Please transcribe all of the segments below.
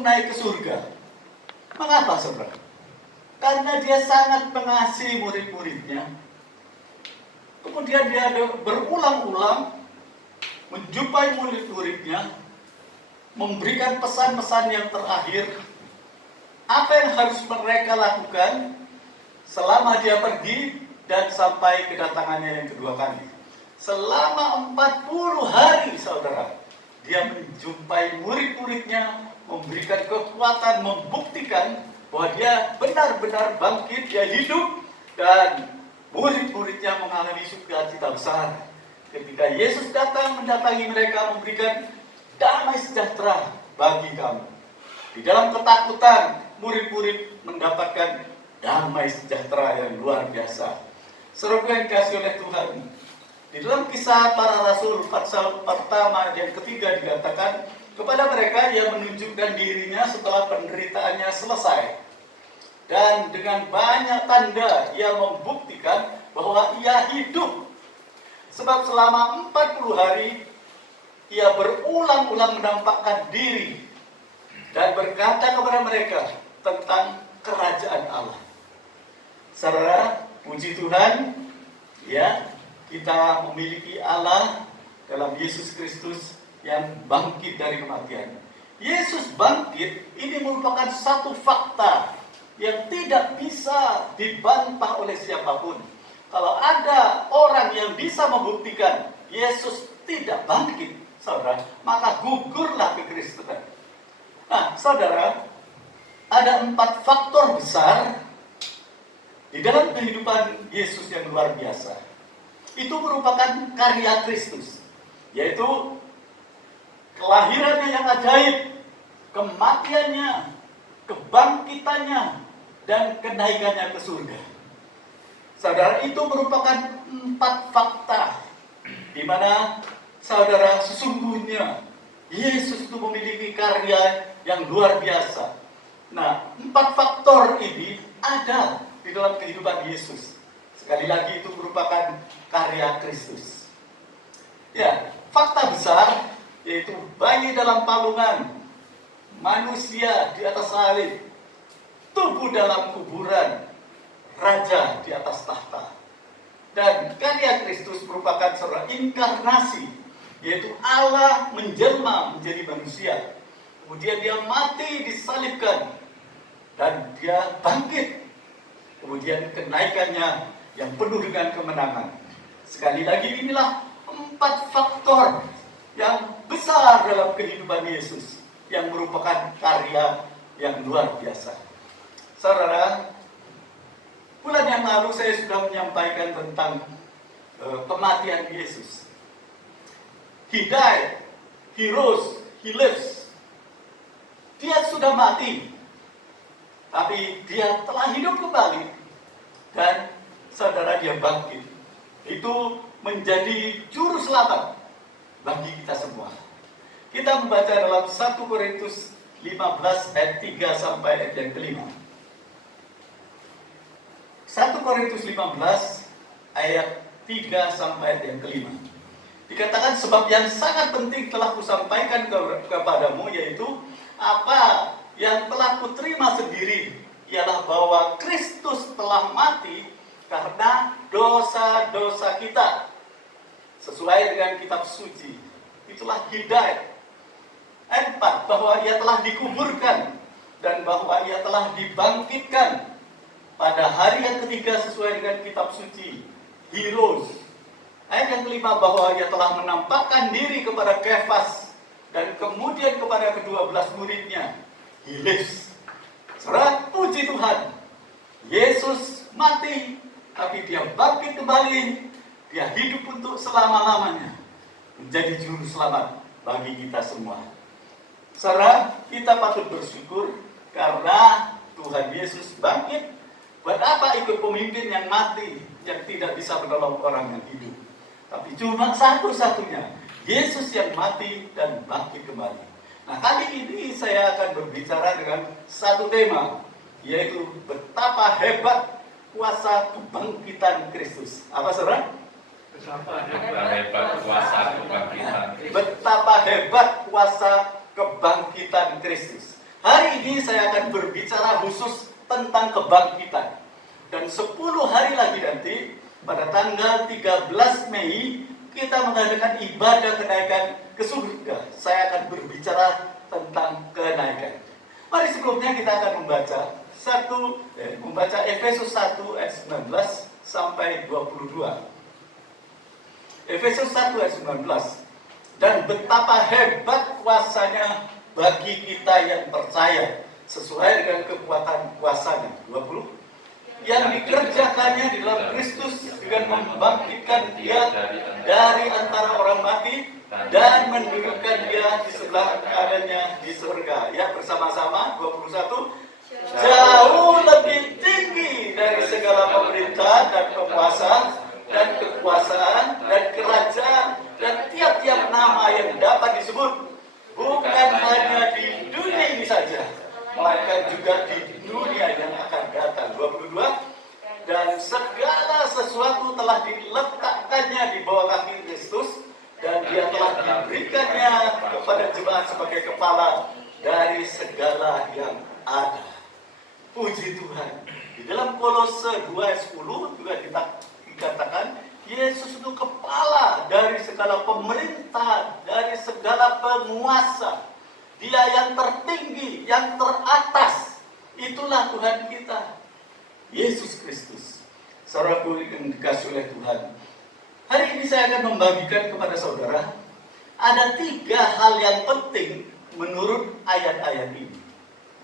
langsung naik ke surga. Mengapa, saudara? Karena dia sangat mengasihi murid-muridnya. Kemudian dia berulang-ulang menjumpai murid-muridnya, memberikan pesan-pesan yang terakhir, apa yang harus mereka lakukan selama dia pergi dan sampai kedatangannya yang kedua kali. Selama 40 hari, saudara, dia menjumpai murid-muridnya, memberikan kekuatan, membuktikan bahwa dia benar-benar bangkit, dia hidup, dan murid-muridnya mengalami sukacita besar ketika Yesus datang mendatangi mereka, memberikan damai sejahtera bagi kamu. Di dalam ketakutan, murid-murid mendapatkan damai sejahtera yang luar biasa. Saudara yang dikasihi oleh Tuhan, di dalam kisah para rasul pasal pertama dan ketiga dikatakan kepada mereka yang menunjukkan dirinya setelah penderitaannya selesai. Dan dengan banyak tanda ia membuktikan bahwa ia hidup. Sebab selama 40 hari ia berulang-ulang menampakkan diri dan berkata kepada mereka tentang kerajaan Allah. Saudara, puji Tuhan, ya, kita memiliki Allah dalam Yesus Kristus yang bangkit dari kematian. Yesus bangkit, ini merupakan satu fakta yang tidak bisa dibantah oleh siapapun. Kalau ada orang yang bisa membuktikan Yesus tidak bangkit, saudara, maka gugurlah kekristenan. Nah, saudara, ada 4 faktor besar di dalam kehidupan Yesus yang luar biasa. Itu merupakan karya Kristus, yaitu kelahirannya yang ajaib, kematiannya, kebangkitannya, dan kenaikannya ke surga. Saudara, itu merupakan 4 fakta di mana saudara sesungguhnya Yesus itu memiliki karya yang luar biasa. Nah, 4 faktor ini ada di dalam kehidupan Yesus. Sekali lagi itu merupakan karya Kristus. Ya, fakta besar yaitu bayi dalam palungan, manusia di atas salib, tubuh dalam kuburan, raja di atas tahta. Dan karya Kristus merupakan sebuah inkarnasi, yaitu Allah menjelma menjadi manusia. Kemudian dia mati, disalibkan, dan dia bangkit. Kemudian kenaikannya yang penuh dengan kemenangan. Sekali lagi, inilah 4 faktor yang besar dalam kehidupan Yesus, yang merupakan karya yang luar biasa. Saudara, bulan yang lalu saya sudah menyampaikan tentang kematian Yesus. He died, he rose, he lives. Dia sudah mati, tapi dia telah hidup kembali. Dan saudara, dia bangkit. Itu menjadi juru selamat bagi kita semua. Kita membaca dalam 1 Korintus 15 ayat 3 sampai ayat yang kelima. 1 Korintus 15 ayat 3 sampai ayat yang kelima. Dikatakan, sebab yang sangat penting telah kusampaikan kepadamu, yaitu apa yang telah kuterima sendiri, ialah bahwa Kristus telah mati karena dosa-dosa kita. Sesuai dengan kitab suci, itulah he died. Ayat 4, bahwa ia telah dikuburkan dan bahwa ia telah dibangkitkan pada hari yang ketiga sesuai dengan kitab suci, he rose. Ayat yang kelima, bahwa ia telah menampakkan diri kepada Kefas dan kemudian kepada ke-12 muridnya, he lives. Saudara, puji Tuhan, Yesus mati, tapi dia bangkit kembali, dia hidup untuk selama-lamanya, menjadi juru selamat bagi kita semua. Saudara, kita patut bersyukur karena Tuhan Yesus bangkit. Buat apa ikut pemimpin yang mati, yang tidak bisa menolong orang yang hidup? Tapi cuma satu-satunya, Yesus yang mati dan bangkit kembali. Nah, kali ini saya akan berbicara dengan satu tema, yaitu betapa hebat kuasa kebangkitan Kristus. Apa, saudara? Betapa hebat kuasa kebangkitan Kristus. Betapa hebat kuasa kebangkitan Kristus. Hari ini saya akan berbicara khusus tentang kebangkitan. Dan 10 hari lagi nanti, pada tanggal 13 Mei, kita mengadakan ibadah kenaikan ke surga. Saya akan berbicara tentang kenaikan. Mari sebelumnya kita akan membaca Efesus 1 ayat 19 sampai 22. Efesus 1 ayat 19. Dan betapa hebat kuasanya bagi kita yang percaya, sesuai dengan kekuatan kuasanya. 20. Yang dikerjakannya di dalam Kristus dengan membangkitkan dia dari antara orang mati dan mendudukkan dia di sebelah kanannya di surga. Ya, bersama-sama 21. Jauh lebih tinggi dari segala pemerintahan dan penguasa dan kekuasaan dan kerajaan dan tiap-tiap nama yang dapat disebut, bukan hanya di dunia ini saja, melainkan juga di dunia yang akan datang. 22. Dan segala sesuatu telah diletakkannya di bawah kaki Kristus, dan dia telah diberikannya kepada jemaat sebagai kepala dari segala yang ada. Puji Tuhan. Di dalam Kolose 2 ayat 10 juga dikatakan Yesus itu kepala dari segala pemerintahan, dari segala penguasa. Dia yang tertinggi, yang teratas. Itulah Tuhan kita, Yesus Kristus. Saudaraku yang dikasihi oleh Tuhan, hari ini saya akan membagikan kepada saudara ada 3 hal yang penting menurut ayat-ayat ini.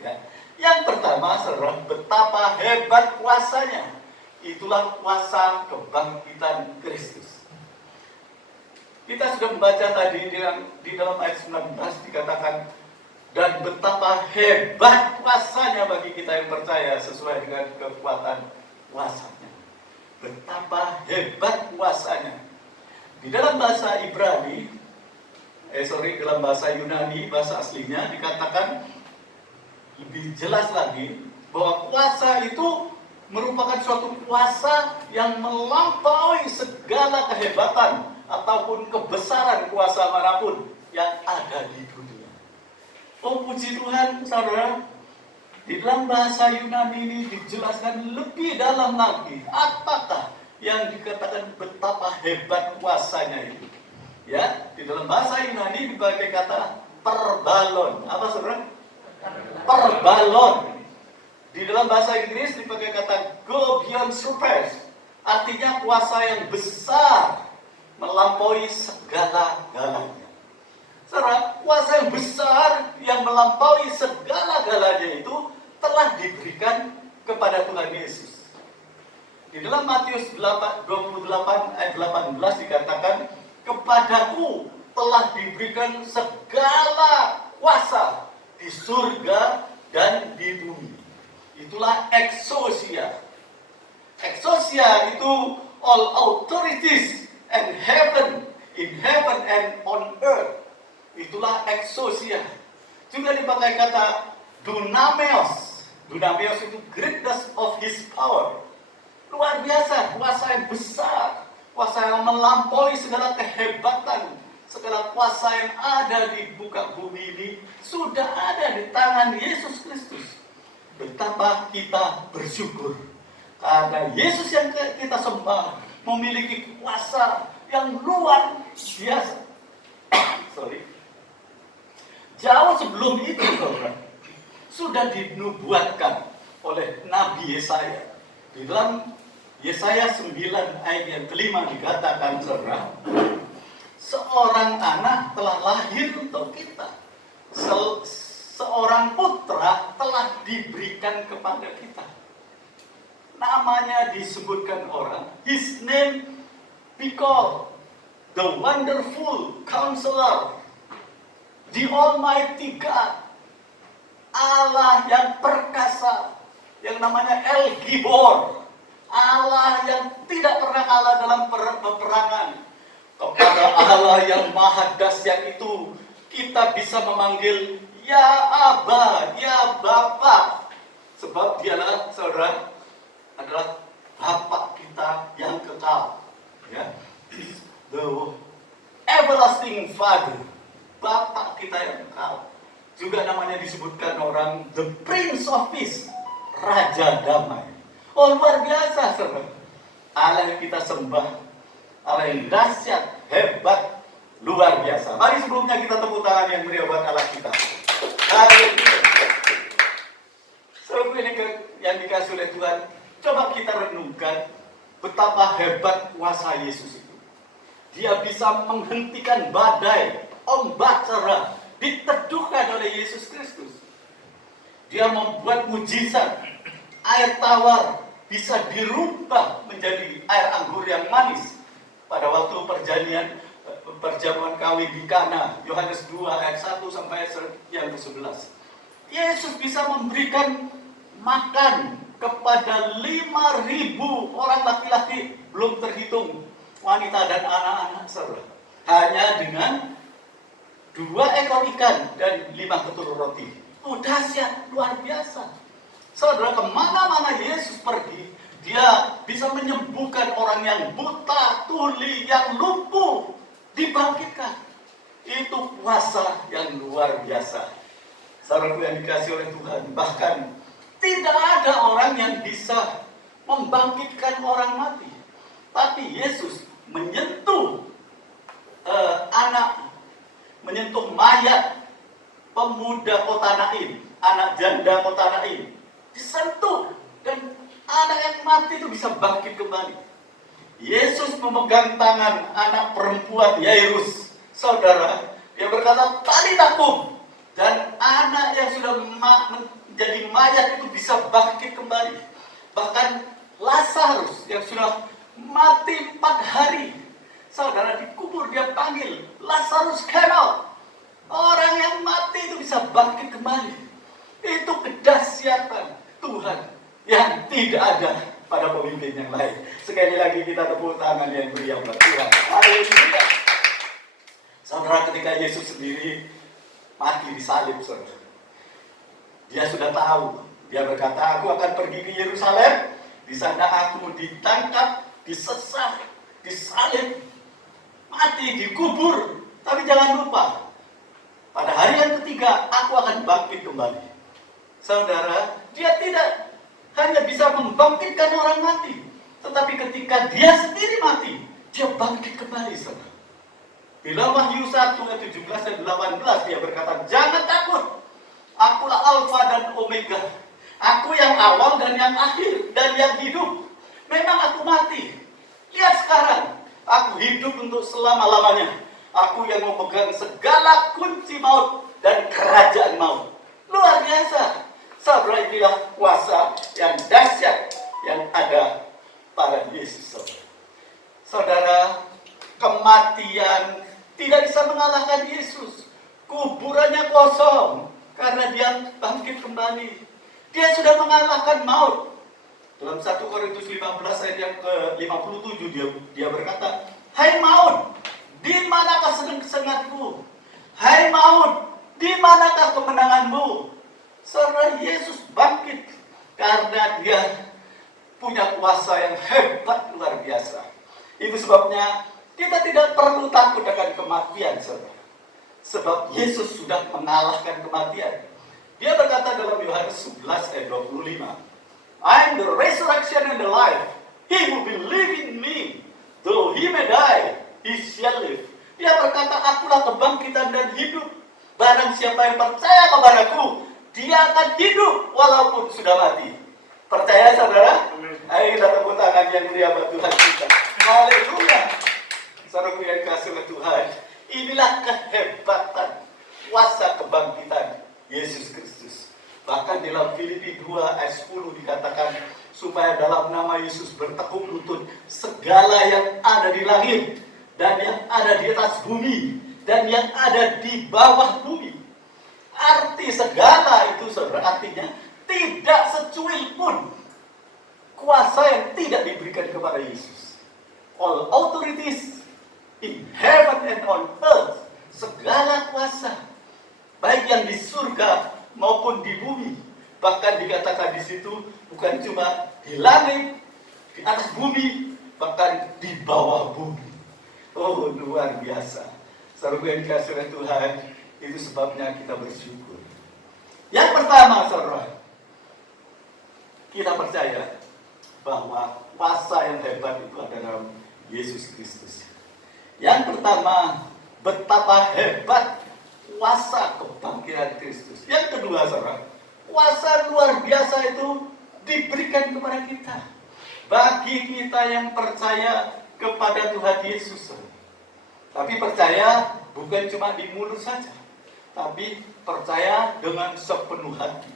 Ya. Yang pertama, saudara, betapa hebat kuasanya. Itulah kuasa kebangkitan Kristus. Kita sudah membaca tadi di dalam ayat 19 dikatakan, dan betapa hebat kuasanya bagi kita yang percaya sesuai dengan kekuatan kuasanya. Betapa hebat kuasanya. Di dalam bahasa Ibrani, dalam bahasa Yunani, bahasa aslinya dikatakan lebih jelas lagi bahwa kuasa itu merupakan suatu kuasa yang melampaui segala kehebatan ataupun kebesaran kuasa manapun yang ada di dunia. Oh, puji Tuhan, saudara. Di dalam bahasa Yunani ini dijelaskan lebih dalam lagi apakah yang dikatakan betapa hebat kuasanya itu. Ya, di dalam bahasa Yunani dipakai kata perbalon. Apa, saudara? Perbalon. Di dalam bahasa Inggris dipakai kata go beyond surpass. Artinya kuasa yang besar, melampaui segala-galanya. Saudara, kuasa yang besar yang melampaui segala-galanya itu telah diberikan kepada Tuhan Yesus. Di dalam Matius 28 ayat 18 dikatakan, kepadaku telah diberikan segala kuasa di surga dan di bumi. Itulah exousia. Exousia itu all authorities and in heaven and on earth. Itulah exousia. Juga dipakai kata dunameos. Dunameos itu greatness of his power. Luar biasa, kuasa yang besar, kuasa yang melampaui segala kehebatan, segala kuasa yang ada di muka bumi ini sudah ada di tangan Yesus Kristus. Betapa kita bersyukur karena Yesus yang kita sembah memiliki kuasa yang luar biasa. Jauh sebelum itu, saudara, sudah dinubuatkan oleh Nabi Yesaya. Di dalam Yesaya 9 ayat yang kelima dikatakan, saudara, seorang anak telah lahir untuk kita. Seorang putra telah diberikan kepada kita. Namanya disebutkan orang. His name be called the Wonderful Counselor, the Almighty God, Allah yang perkasa, yang namanya El Gibor, Allah yang tidak pernah kalah dalam peperangan. Kepada Allah yang maha dahsyat itu kita bisa memanggil ya Aba, ya Bapa, sebab dialah, saudara, adalah Bapa kita yang kekal, ya, the everlasting Father, Bapa kita yang kekal. Juga namanya disebutkan orang the Prince of Peace, Raja Damai. Oh, luar biasa, saudara. Allah yang kita sembah, Allah yang dahsyat, hebat, luar biasa. Mari sebelumnya kita tepuk tangan yang meriah buat Allah kita. Haleluya. Saudara ini yang dikasih oleh Tuhan, coba kita renungkan betapa hebat kuasa Yesus itu. Dia bisa menghentikan badai, ombak cerah, diteduhkan oleh Yesus Kristus. Dia membuat mujizat, air tawar bisa dirubah menjadi air anggur yang manis pada waktu perjamuan kawin di Kana, Yohanes 2 ayat 1 sampai yang ke-11. Yesus bisa memberikan makan kepada 5.000 orang laki-laki, belum terhitung wanita dan anak-anak, saudara. Hanya dengan 2 ekor ikan dan 5 ketul roti. Oh, dahsyat, luar biasa. Saudara, kemana-mana Yesus pergi, dia bisa menyembuhkan orang yang buta, tuli, yang lumpuh, dibangkitkan. Itu kuasa yang luar biasa. Saudaraku yang dikasih oleh Tuhan, bahkan tidak ada orang yang bisa membangkitkan orang mati. Tapi Yesus menyentuh menyentuh mayat pemuda kota Nain, anak janda kota Nain. Disentuh dan anak yang mati itu bisa bangkit kembali. Yesus memegang tangan anak perempuan Yairus, saudara. Dia berkata, "Talita kum," dan anak yang sudah menjadi mayat itu bisa bangkit kembali. Bahkan Lazarus yang sudah mati 4 hari, saudara, dikubur, dia panggil, "Lazarus, come out." Orang yang mati itu bisa bangkit kembali. Itu kedahsyatan Tuhan yang tidak ada pada pemimpin yang lain. Sekali lagi kita tepuk tangan yang meriah buat Tuhan. Haleluya. Saudara, ketika Yesus sendiri mati disalib, saudara, dia sudah tahu. Dia berkata, "Aku akan pergi ke Yerusalem. Di sana aku ditangkap, disesat, disalib, mati, dikubur. Tapi jangan lupa, pada hari yang ketiga aku akan bangkit kembali." Saudara, dia tidak hanya bisa membangkitkan orang mati, tetapi ketika dia sendiri mati, dia bangkit kembali, saudara. Bila Wahyu 1 ayat 17 dan 18 dia berkata, "Jangan takut, akulah Alfa dan Omega. Aku yang awal dan yang akhir dan yang hidup. Memang aku mati. Lihat sekarang, aku hidup untuk selama-lamanya. Aku yang memegang segala kunci maut dan kerajaan maut." Luar biasa. Saudara, inilah kuasa yang dahsyat yang ada pada Yesus, saudara. Saudara, kematian tidak bisa mengalahkan Yesus. Kuburannya kosong karena dia bangkit kembali. Dia sudah mengalahkan maut. Dalam 1 Korintus 15 ayat yang ke-57 dia berkata, "Hai maut, di manakah sengat-sengatmu? Hai maut, di manakah kemenanganmu?" Saudara, Yesus bangkit karena dia punya kuasa yang hebat luar biasa. Itu sebabnya kita tidak perlu takut akan kematian, saudara. Sebab Yesus sudah mengalahkan kematian. Dia berkata dalam Yohanes 11 ayat 25, "I am the resurrection and the life. He who believes in me, though he may die, he shall live." Dia berkata, "Akulah kebangkitan dan hidup. Barang siapa yang percaya kepadaku, dia akan hidup walaupun sudah mati." Percaya, saudara? Ayo kita tepuk tangan yang meriah buat Tuhan kita. Haleluya. Saudara yang dikasihi oleh Tuhan, inilah kehebatan kuasa kebangkitan Yesus Kristus. Bahkan dalam Filipi 2 ayat 10 dikatakan, supaya dalam nama Yesus bertekuk lutut segala yang ada di langit dan yang ada di atas bumi dan yang ada di bawah bumi. Arti segala itu, saudara, artinya tidak secuil pun kuasa yang tidak diberikan kepada Yesus. All authorities in heaven and on earth, segala kuasa, baik yang di surga maupun di bumi. Bahkan dikatakan di situ bukan cuma di langit, di atas bumi, bahkan di bawah bumi. Oh, luar biasa. Saudara yang dikasihi oleh Tuhan, itu sebabnya kita bersyukur. Yang pertama, saudara, kita percaya bahwa kuasa yang hebat itu ada dalam Yesus Kristus. Yang pertama, betapa hebat kuasa kebangkitan Kristus. Yang kedua, saudara, kuasa luar biasa itu diberikan kepada kita. Bagi kita yang percaya kepada Tuhan Yesus. Tapi percaya bukan cuma di mulut saja, tapi percaya dengan sepenuh hati.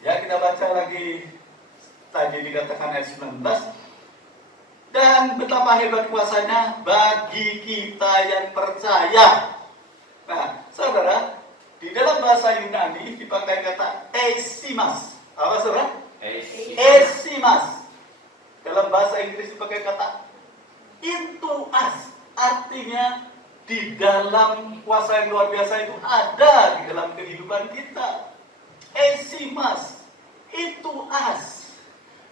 Ya, kita baca lagi, tadi dikatakan ayat 19. Dan betapa hebat kuasanya bagi kita yang percaya. Nah, saudara, di dalam bahasa Yunani dipakai kata esimas. Apa, saudara? Esimas. Dalam bahasa Inggris dipakai kata into us. Artinya di dalam kuasa yang luar biasa itu ada di dalam kehidupan kita. Esimas, into us.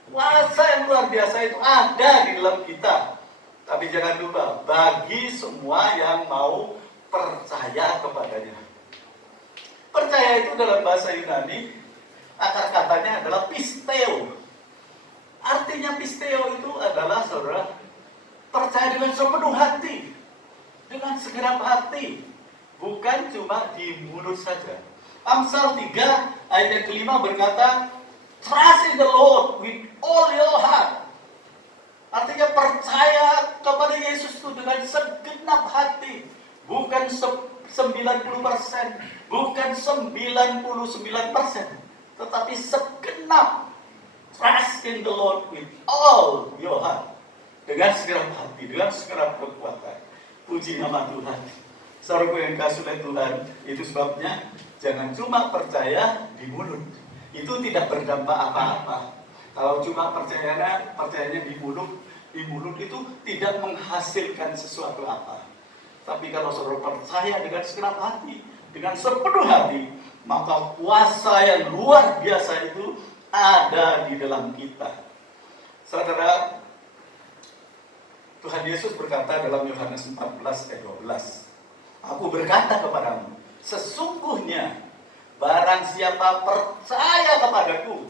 Kuasa yang luar biasa itu ada di dalam kita. Tapi jangan lupa, bagi semua yang mau percaya kepadanya. Percaya itu dalam bahasa Yunani, akar katanya adalah pisteo. Artinya pisteo itu adalah, saudara, percaya dengan sepenuh hati, dengan segenap hati, bukan cuma di mulut saja. Amsal 3 ayat yang kelima berkata, trust in the Lord with all your heart. Artinya percaya kepada Yesus itu dengan segenap hati, bukan 90%, bukan 99%, tetapi segenap. Trust in the Lord with all your heart. Dengan segenap hati, dengan segenap kekuatan. Puji nama Tuhan. Saudaraku yang kasih oleh Tuhan, itu sebabnya jangan cuma percaya di mulut. Itu tidak berdampak apa-apa. Kalau cuma percayanya di mulut itu tidak menghasilkan sesuatu apa. Tapi kalau saudara percaya dengan segenap hati, dengan sepenuh hati, maka kuasa yang luar biasa itu ada di dalam kita. Saudara, Tuhan Yesus berkata dalam Yohanes 14 ayat 12, aku berkata kepadamu, sesungguhnya barang siapa percaya kepadaku,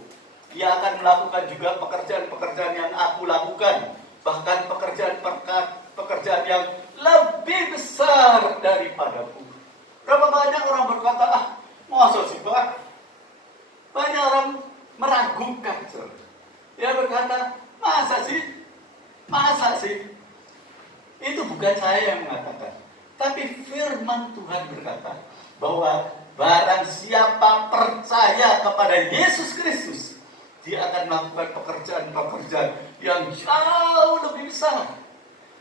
ia akan melakukan juga pekerjaan-pekerjaan yang aku lakukan, bahkan pekerjaan yang lebih besar daripadaku. Berapa banyak orang berkata, masa sih Pak? Banyak orang meragukan, saudara. Dia berkata, masa sih? Itu bukan saya yang mengatakan, tapi firman Tuhan berkata bahwa barang siapa percaya kepada Yesus Kristus, dia akan melakukan pekerjaan-pekerjaan yang jauh lebih besar.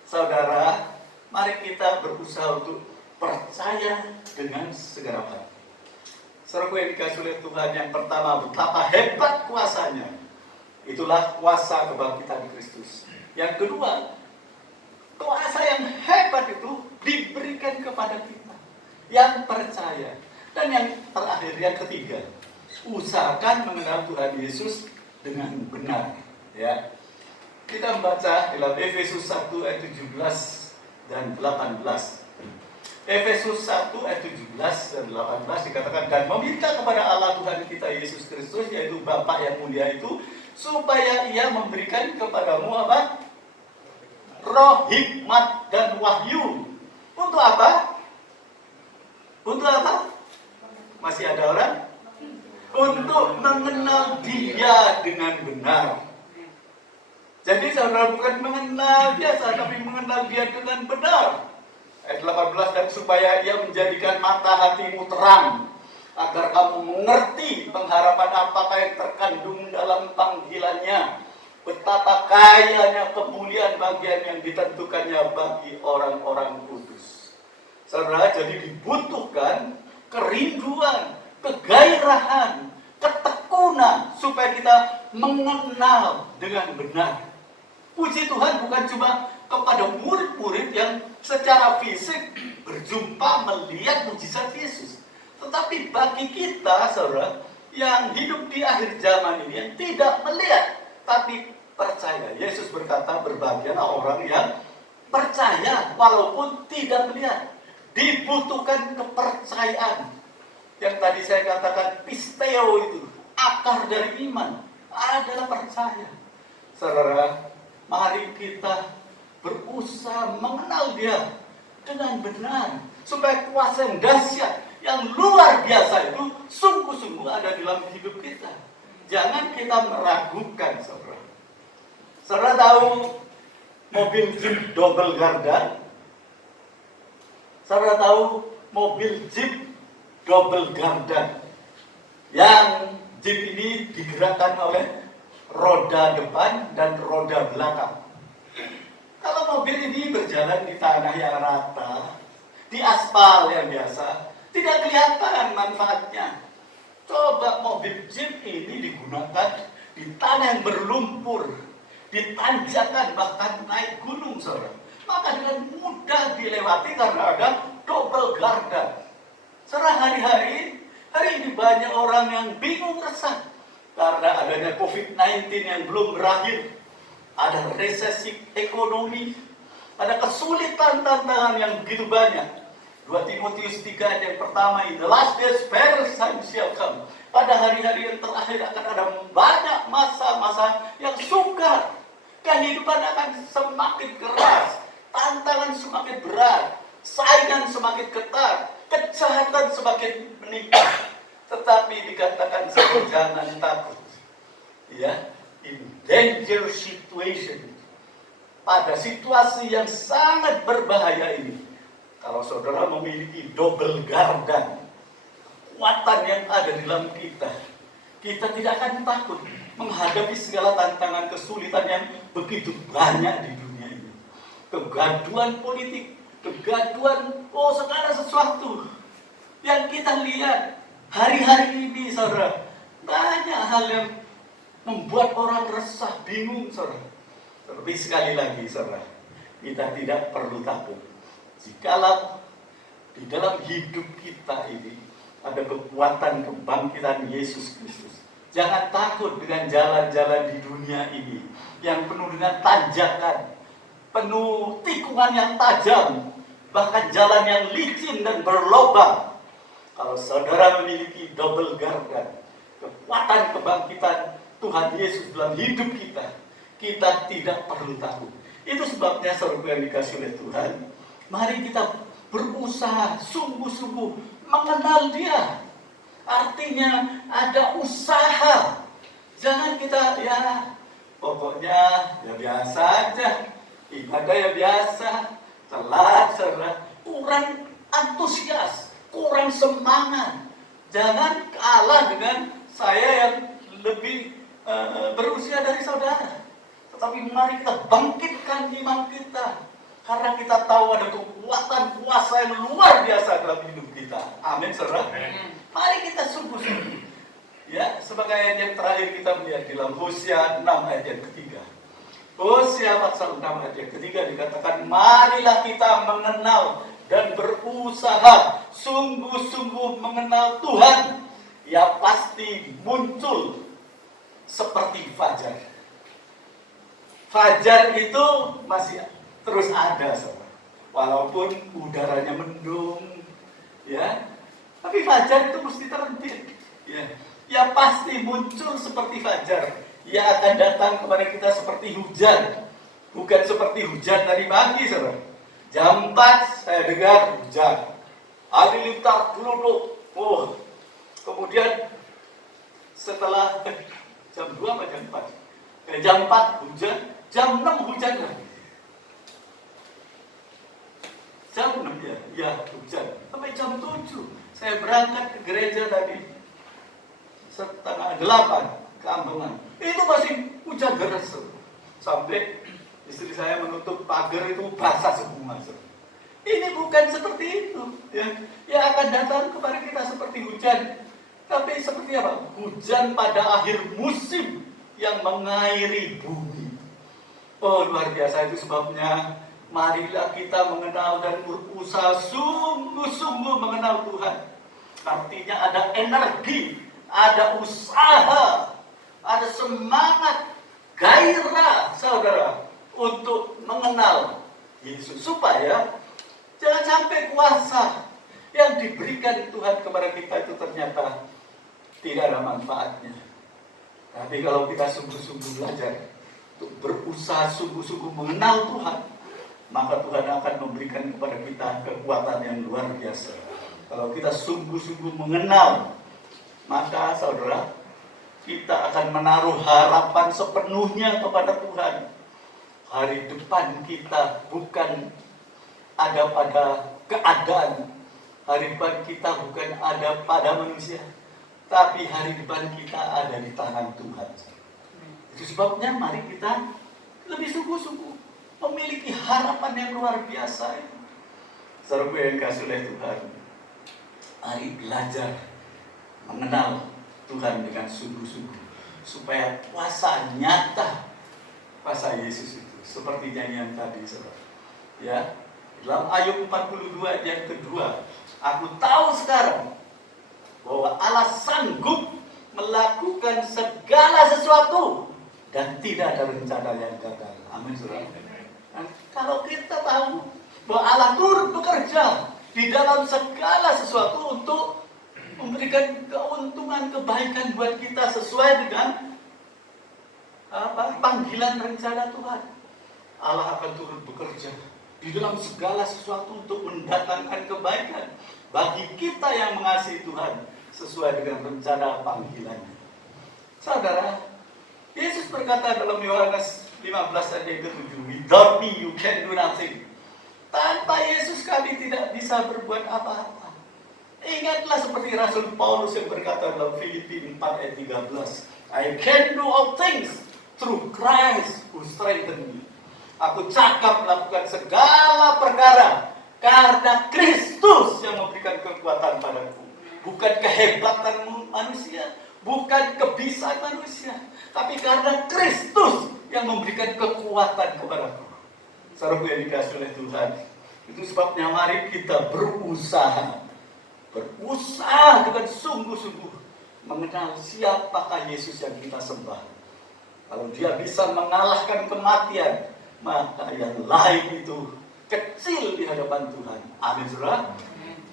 Saudara, mari kita berusaha untuk percaya dengan segenap hati. Saudaraku yang dikasih oleh Tuhan, yang pertama, betapa hebat kuasanya. Itulah kuasa kebangkitan Kristus. Yang kedua, kuasa yang hebat itu diberikan kepada kita yang percaya. Dan yang terakhir, yang ketiga, usahakan mengenal Tuhan Yesus dengan benar. Ya, kita membaca dalam Efesus 1 ayat 17 dan 18. Efesus 1 ayat 17 dan 18 dikatakan, dan meminta kepada Allah Tuhan kita Yesus Kristus, yaitu Bapa yang mulia itu, supaya ia memberikan kepadamu apa? Roh hikmat dan wahyu. Untuk apa? Untuk apa? Masih ada orang? Untuk mengenal Dia dengan benar. Jadi saudara bukan mengenal biasa, tapi mengenal Dia dengan benar. Ayat 18, dan supaya ia menjadikan mata hatimu terang, agar kamu mengerti pengharapan apakah yang terkandung dalam panggilannya, betapa kayanya kemuliaan bagian yang ditentukannya bagi orang-orang kudus. Saudara, jadi dibutuhkan kerinduan, kegairahan, ketekunan, supaya kita mengenal dengan benar. Puji Tuhan, bukan cuma kepada murid-murid yang secara fisik berjumpa melihat mujizat Yesus, tetapi bagi kita, saudara, yang hidup di akhir zaman ini, yang tidak melihat tapi percaya. Yesus berkata, berbahagialah orang yang percaya walaupun tidak melihat. Dibutuhkan kepercayaan. Yang tadi saya katakan pisteo itu, akar dari iman adalah percaya. Saudara, mari kita berusaha mengenal Dia dengan benar, supaya kuasa yang dahsyat, yang luar biasa itu sungguh-sungguh ada dalam hidup kita. Jangan kita meragukan, saudara. Saudara tahu mobil Jeep double gardan? Saudara tahu mobil Jeep double gardan yang Jeep ini digerakkan oleh roda depan dan roda belakang. Kalau mobil ini berjalan di tanah yang rata, di aspal yang biasa, tidak kelihatan manfaatnya. Coba mobil Jeep ini digunakan di tanah yang berlumpur, ditanjakan, bahkan naik gunung, saudara. Maka dengan mudah dilewati karena ada double gardan. Saudara, hari ini banyak orang yang bingung resah karena adanya COVID-19 yang belum berakhir. Ada resesi ekonomi, ada kesulitan tantangan yang begitu banyak. 2 Timotius 3 ayat yang pertama ini, the last days perilous time shall come. Pada hari-hari yang terakhir akan ada banyak masa-masa yang sukar. Kehidupan akan semakin keras, tantangan semakin berat, saingan semakin ketat, kejahatan semakin meningkat. Tetapi dikatakan jangan takut. Ya, in danger situation. Pada situasi yang sangat berbahaya ini, kalau saudara memiliki double gardan, kekuatan yang ada di dalam kita, kita tidak akan takut menghadapi segala tantangan kesulitan yang begitu banyak di dunia ini. Kegaduhan politik, kegaduhan segala sesuatu yang kita lihat hari-hari ini, saudara. Banyak hal yang membuat orang resah, bingung, saudara. Tapi sekali lagi, saudara, kita tidak perlu takut. Jikalau di dalam hidup kita ini ada kekuatan kebangkitan Yesus Kristus, jangan takut dengan jalan-jalan di dunia ini yang penuh dengan tanjakan, penuh tikungan yang tajam, bahkan jalan yang licin dan berlobang. Kalau saudara memiliki double gardan, kekuatan kebangkitan Tuhan Yesus dalam hidup kita, kita tidak perlu takut. Itu sebabnya saudara yang dikasih oleh Tuhan, mari kita berusaha sungguh-sungguh mengenal Dia. Artinya ada usaha. Jangan kita pokoknya biasa aja, ibadah ya biasa, telat, saudara, kurang antusias, kurang semangat. Jangan kalah dengan saya yang lebih berusia dari saudara. Tetapi mari kita bangkitkan iman kita, karena kita tahu ada kekuatan kuasa yang luar biasa dalam hidup kita. Amin, saudara. Mari kita sungguh-sungguh. Ya, sebagai ayat yang terakhir kita melihat di dalam Hosea 6 ayat yang ketiga. Hosea pasal 6 ayat yang ketiga dikatakan, marilah kita mengenal dan berusaha sungguh-sungguh mengenal Tuhan. Ya pasti muncul seperti fajar. Fajar itu masih terus ada, saudara. Walaupun udaranya mendung, ya, tapi fajar itu mesti terbit. Ya pasti muncul seperti fajar. Ia akan datang kepada kita seperti hujan, bukan seperti hujan tadi pagi, saudara. Jam 4 saya dengar hujan, halilintar geluduk. Kemudian setelah jam 2 atau jam 4, jam 4 hujan, jam 6 hujan lagi. Jam 6 ya hujan. Sampai jam 7 saya berangkat ke gereja tadi, setengah 8 ke Ambengan. Itu masih hujan deras. Sampai istri saya menutup pagar itu basah semua. Ini bukan seperti itu. Ya akan datang kepada kita seperti hujan. Tapi seperti apa? Hujan pada akhir musim yang mengairi bumi. Luar biasa. Itu sebabnya marilah kita mengenal dan berusaha sungguh-sungguh mengenal Tuhan. Artinya ada energi, ada usaha, ada semangat, gairah, saudara, untuk mengenal Yesus. Supaya jangan sampai kuasa yang diberikan Tuhan kepada kita itu ternyata tidak ada manfaatnya. Tapi kalau kita sungguh-sungguh belajar untuk berusaha sungguh-sungguh mengenal Tuhan, maka Tuhan akan memberikan kepada kita kekuatan yang luar biasa. Kalau kita sungguh-sungguh mengenal, maka saudara, kita akan menaruh harapan sepenuhnya kepada Tuhan. Hari depan kita bukan ada pada keadaan, hari depan kita bukan ada pada manusia, tapi hari depan kita ada di tangan Tuhan. Itu sebabnya mari kita lebih sungguh-sungguh memiliki harapan yang luar biasa. Saudara yang dikasihi oleh Tuhan, mari belajar mengenal Tuhan dengan sungguh-sungguh, supaya kuasa nyata, kuasa Yesus itu seperti nyanyian tadi, saudara. Ya, dalam Ayub 42 yang kedua, aku tahu sekarang bahwa Allah sanggup melakukan segala sesuatu dan tidak ada rencana yang gagal. Amin, saudara. Nah, kalau kita tahu bahwa Allah turut bekerja di dalam segala sesuatu untuk memberikan keuntungan, kebaikan buat kita sesuai dengan panggilan rencana Tuhan. Allah akan turut bekerja di dalam segala sesuatu untuk mendatangkan kebaikan bagi kita yang mengasihi Tuhan sesuai dengan rencana panggilannya. Saudara, Yesus berkata dalam Yohanes 15 ayat ke-7, "Without me you can do nothing." Tanpa Yesus kami tidak bisa berbuat apa-apa. Ingatlah seperti Rasul Paulus yang berkata dalam Filipi 4 ayat 13, "I can do all things through Christ who strengthens me." Aku cakap melakukan segala perkara karena Kristus yang memberikan kekuatan padaku. Bukan kehebatan manusia, bukan kebisaan manusia, tapi karena Kristus yang memberikan kekuatan kepadaku. Saudara yang dikasihi oleh Tuhan, itu sebabnya mari kita berusaha dengan sungguh-sungguh mengenal siapakah Yesus yang kita sembah. Kalau dia bisa mengalahkan kematian, maka yang lain itu kecil di hadapan Tuhan. Amin, saudara.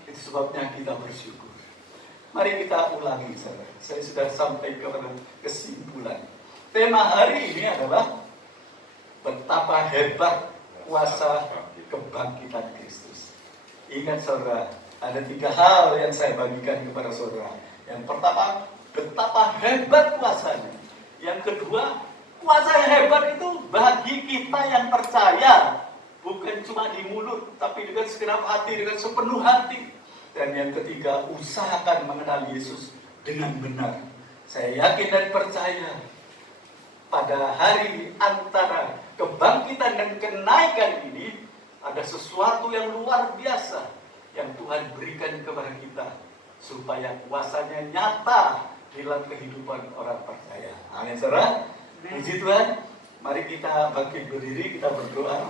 Itu sebabnya kita bersyukur. Mari kita ulangi, saudara. Saya sudah sampai kepada kesimpulan. Tema hari ini adalah betapa hebat kuasa kebangkitan Kristus. Ingat, saudara, ada 3 hal yang saya bagikan kepada saudara. Yang pertama, betapa hebat kuasanya. Yang kedua, kuasa yang hebat itu bagi kita yang percaya. Bukan cuma di mulut, tapi dengan segenap hati, dengan sepenuh hati. Dan yang ketiga, usahakan mengenal Yesus dengan benar. Saya yakin dan percaya pada hari antara kebangkitan dan kenaikan ini ada sesuatu yang luar biasa yang Tuhan berikan kepada kita supaya kuasanya nyata di dalam kehidupan orang percaya. Amin, saudara. Puji Tuhan. Mari kita bangkit berdiri, kita berdoa.